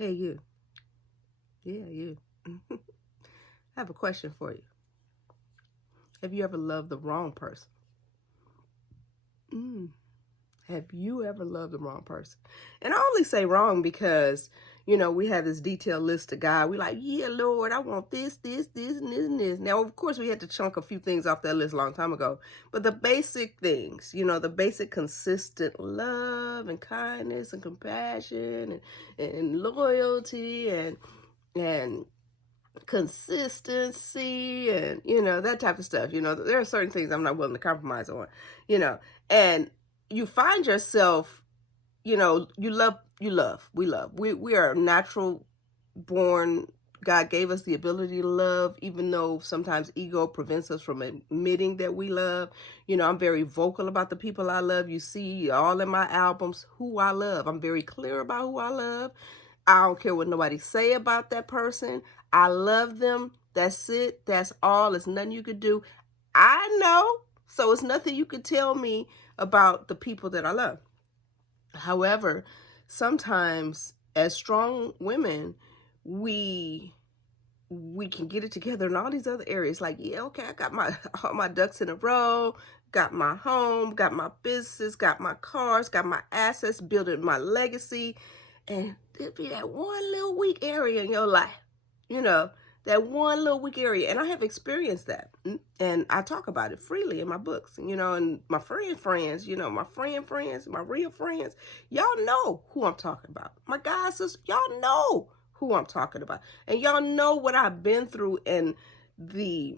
Hey, you. Yeah, you. I have a question for you. Have you ever loved the wrong person? Mm. Have you ever loved the wrong person? And I only say wrong because, we have this detailed list of God. We like, yeah, Lord, I want this, and this, and this. Now, of course, we had to chunk a few things off that list a long time ago. But the basic things, the basic consistent love and kindness and compassion and loyalty and consistency and that type of stuff. There are certain things I'm not willing to compromise on. And you find yourself, you love, we are natural born. God gave us the ability to love, even though sometimes ego prevents us from admitting that we love. I'm very vocal about the people I love. You see all in my albums who I love. I'm very clear about who I love. I don't care what nobody say about that person. I love them. That's it. That's all. There's nothing you could do. I know. So it's nothing you could tell me about the people that I love. However, sometimes as strong women, we can get it together in all these other areas. Like, yeah, okay, I got all my ducks in a row, got my home, got my business, got my cars, got my assets, building my legacy. And there'll be that one little weak area in your life, that one little weak area. And I have experienced that. And I talk about it freely in my books, and my friends, my friends, my real friends, y'all know who I'm talking about. My guys, sisters, y'all know who I'm talking about. And y'all know what I've been through and the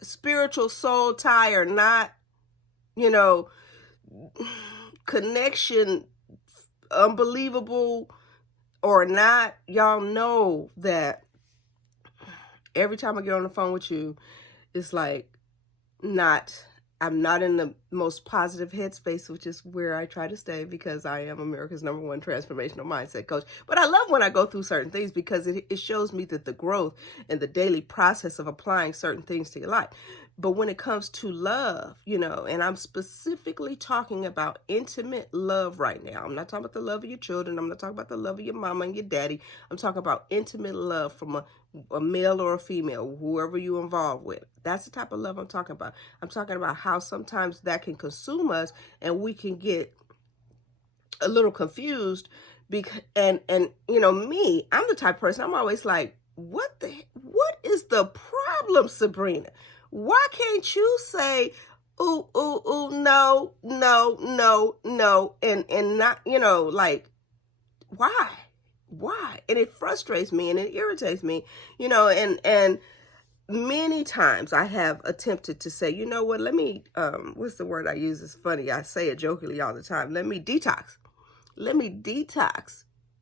spiritual soul tie or not, connection, unbelievable or not, y'all know that every time I get on the phone with you, it's like I'm not in the most positive headspace, which is where I try to stay because I am America's #1 transformational mindset coach. But I love when I go through certain things because it shows me that the growth and the daily process of applying certain things to your life. But when it comes to love, and I'm specifically talking about intimate love right now. I'm not talking about the love of your children. I'm not talking about the love of your mama and your daddy. I'm talking about intimate love from a male or a female, whoever you're involved with. That's the type of love I'm talking about. I'm talking about how sometimes that can consume us and we can get a little confused because and me, I'm the type of person, I'm always like, what is the problem, Sabrina? Why can't you say ooh, ooh, ooh, no, no, no, no, and not, like, why? And it frustrates me and it irritates me, and many times I have attempted to say, you know what, let me, what's the word I use? It's funny. I say it jokingly all the time. Let me detox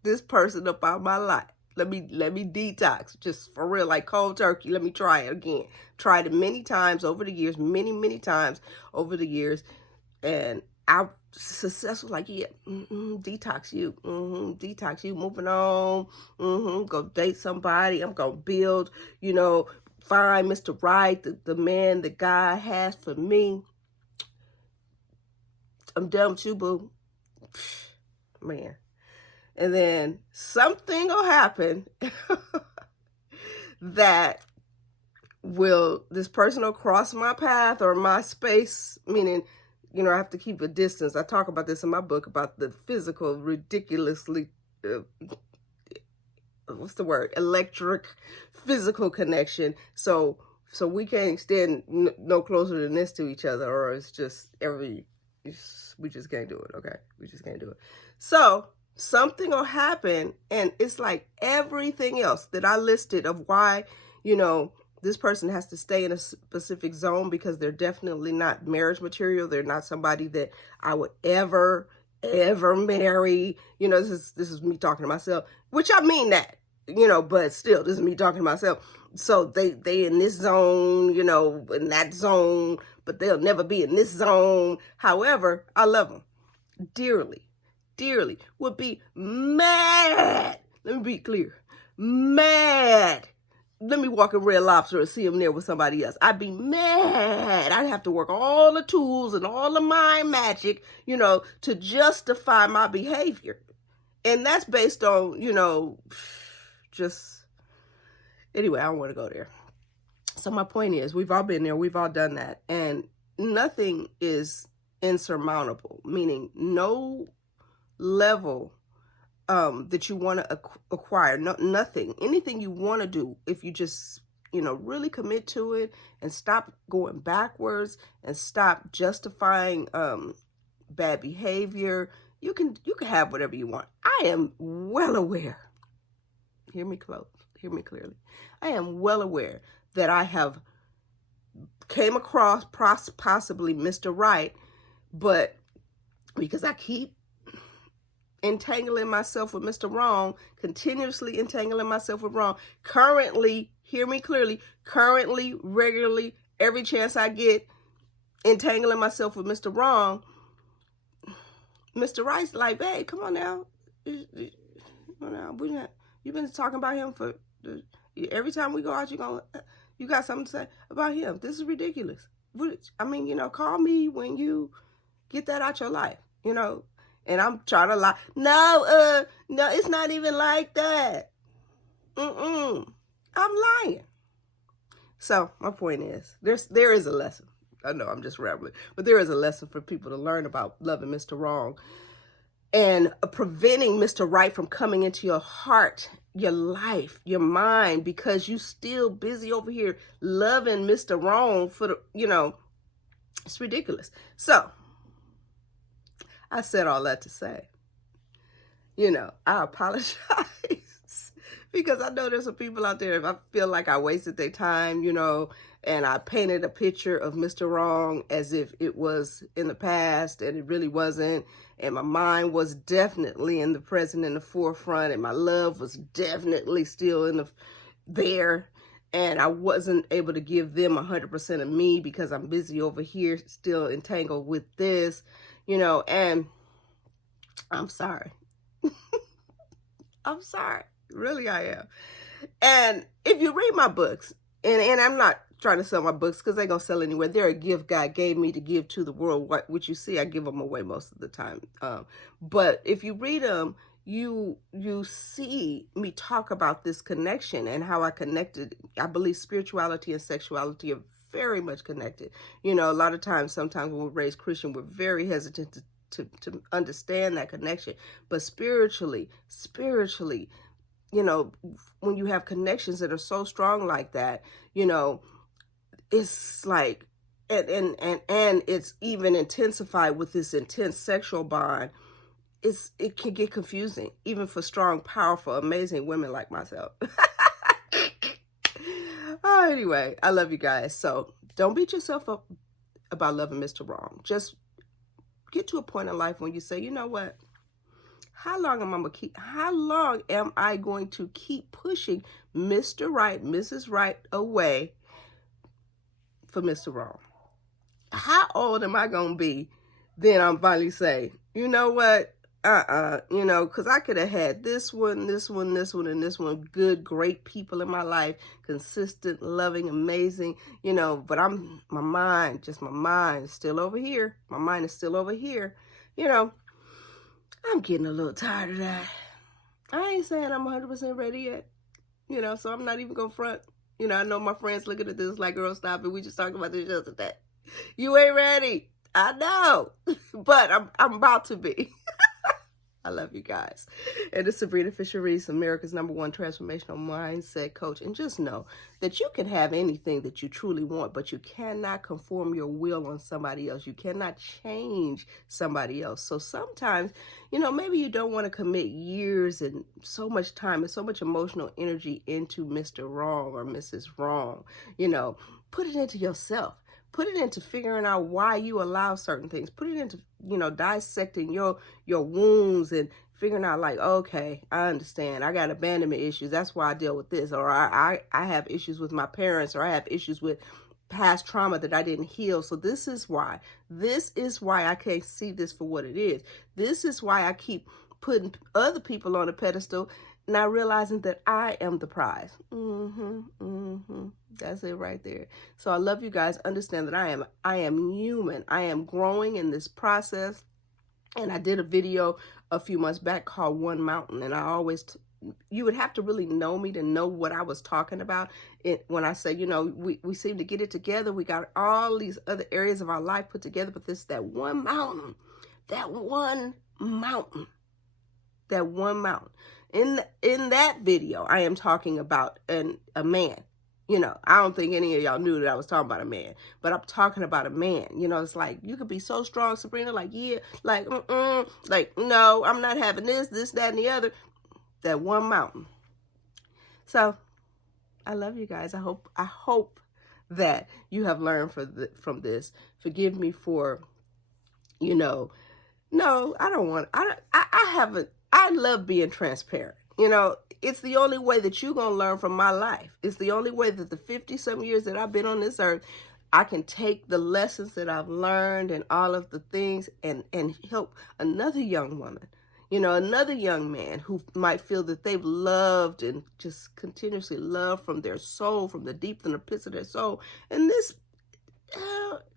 this person up out of my life. Let me detox, just for real, like cold turkey. Let me try it again. Tried it many times over the years, many times over the years. And I'm successful, like, yeah, detox you, moving on, go date somebody. I'm going to build, find Mr. Right, the man that God has for me. I'm done with you, boo. Man. And then something will happen that this person will cross my path or my space, meaning, I have to keep a distance. I talk about this in my book about the physical, ridiculously, electric, physical connection. So we can't extend no closer than this to each other, or it's just we just can't do it, okay? We just can't do it. So something will happen, and it's like everything else that I listed of why, this person has to stay in a specific zone, because they're definitely not marriage material. They're not somebody that I would ever marry. This is me talking to myself, which I mean that, but still, this is me talking to myself. So they in this zone, in that zone, but they'll never be in this zone. However, I love them dearly, would be mad. Let me be clear. Mad. Let me walk in Red Lobster and see him there with somebody else. I'd be mad. I'd have to work all the tools and all the mind magic, to justify my behavior. And that's based on, just, anyway, I don't want to go there. So my point is, we've all been there. We've all done that. And nothing is insurmountable, meaning no level that you want to acquire, nothing, anything you want to do, if you just, really commit to it and stop going backwards and stop justifying bad behavior, you can have whatever you want. I am well aware, hear me clearly, I am well aware that I have came across possibly Mr. Right, but because I keep entangling myself with Mr. Wrong, continuously entangling myself with wrong, currently, hear me clearly, currently, regularly, every chance I get, entangling myself with Mr. Wrong, Mr. Right's like, hey, come on now. You've been talking about him for, every time we go out, you got something to say about him. This is ridiculous. I mean, call me when you get that out your life, And I'm trying to lie. No, it's not even like that. I'm lying. So my point is, there is a lesson. I know I'm just rambling, but there is a lesson for people to learn about loving Mr. Wrong and preventing Mr. Right from coming into your heart, your life, your mind, because you still busy over here loving Mr. Wrong for the, it's ridiculous. So I said all that to say, I apologize because I know there's some people out there, if I feel like I wasted their time, and I painted a picture of Mr. Wrong as if it was in the past and it really wasn't. And my mind was definitely in the present, in the forefront, and my love was definitely still there. And I wasn't able to give them 100% of me because I'm busy over here still entangled with this, and I'm sorry. I'm sorry. Really, I am. And if you read my books, and I'm not trying to sell my books because they're going to sell anywhere. They're a gift God gave me to give to the world, which you see, I give them away most of the time. But if you read them, you see me talk about this connection and how I connected. I believe spirituality and sexuality are very much connected. A lot of times, sometimes when we're raised Christian, we're very hesitant to understand that connection. But spiritually, when you have connections that are so strong like that, it's like, and it's even intensified with this intense sexual bond. It can get confusing, even for strong, powerful, amazing women like myself. Oh, anyway, I love you guys. So don't beat yourself up about loving Mr. Wrong. Just get to a point in life when you say, you know what? How long am I going to keep pushing Mr. Right, Mrs. Right away for Mr. Wrong? How old am I going to be? Then I'm finally say, you know what? Because I could have had this one, and this one, good, great people in my life, consistent, loving, amazing, but my mind is still over here. My mind is still over here. I'm getting a little tired of that. I ain't saying I'm 100% ready yet, so I'm not even going to front. I know my friends looking at this like, girl, stop it. We just talked about this yesterday. You ain't ready. I know, but I'm about to be. I love you guys. And it's Sabrina Fisher-Reese, America's #1 transformational mindset coach. And just know that you can have anything that you truly want, but you cannot conform your will on somebody else. You cannot change somebody else. So sometimes, maybe you don't want to commit years and so much time and so much emotional energy into Mr. Wrong or Mrs. Wrong. Put it into yourself. Put it into figuring out why you allow certain things. Put it into, dissecting your wounds and figuring out like, okay, I understand. I got abandonment issues. That's why I deal with this. Or I have issues with my parents, or I have issues with past trauma that I didn't heal. So this is why. This is why I can't see this for what it is. This is why I keep putting other people on a pedestal, not realizing that I am the prize. That's it right there. So I love you guys. Understand that I am human. I am growing in this process. And I did a video a few months back called One Mountain. And I always, you would have to really know me to know what I was talking about. When I say, you know, we seem to get it together. We got all these other areas of our life put together, but this, that one mountain, that one mountain, that one mountain. In that video, I am talking about a man. You know, I don't think any of y'all knew that I was talking about a man, but I'm talking about a man. You know, it's like, you could be so strong, Sabrina, like, yeah, like, like, no, I'm not having this, that, and the other. That one mountain. So, I love you guys. I hope that you have learned from this. Forgive me for, you know, no, I don't want, I love being transparent. You know, it's the only way that you're going to learn from my life. It's the only way that the 50-some years that I've been on this earth, I can take the lessons that I've learned and all of the things and help another young woman, you know, another young man who might feel that they've loved and just continuously loved from their soul, from the deep, from the pits of their soul. And this,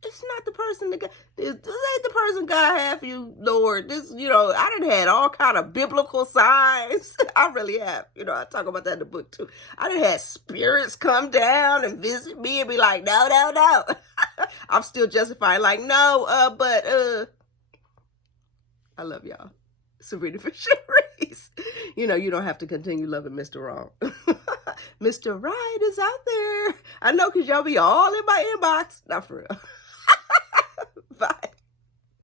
it's not the person that God, this ain't the person God had for you, Lord. This, you know, I done had all kind of biblical signs. I really have. You know, I talk about that in the book too. I done had spirits come down and visit me and be like, no, no, no. I'm still justifying, like, no, but I love y'all. Sabrina Fisher Reese. You know, you don't have to continue loving Mr. Wrong. Mr. Right is out there. I know, because y'all be all in my inbox. Not for real.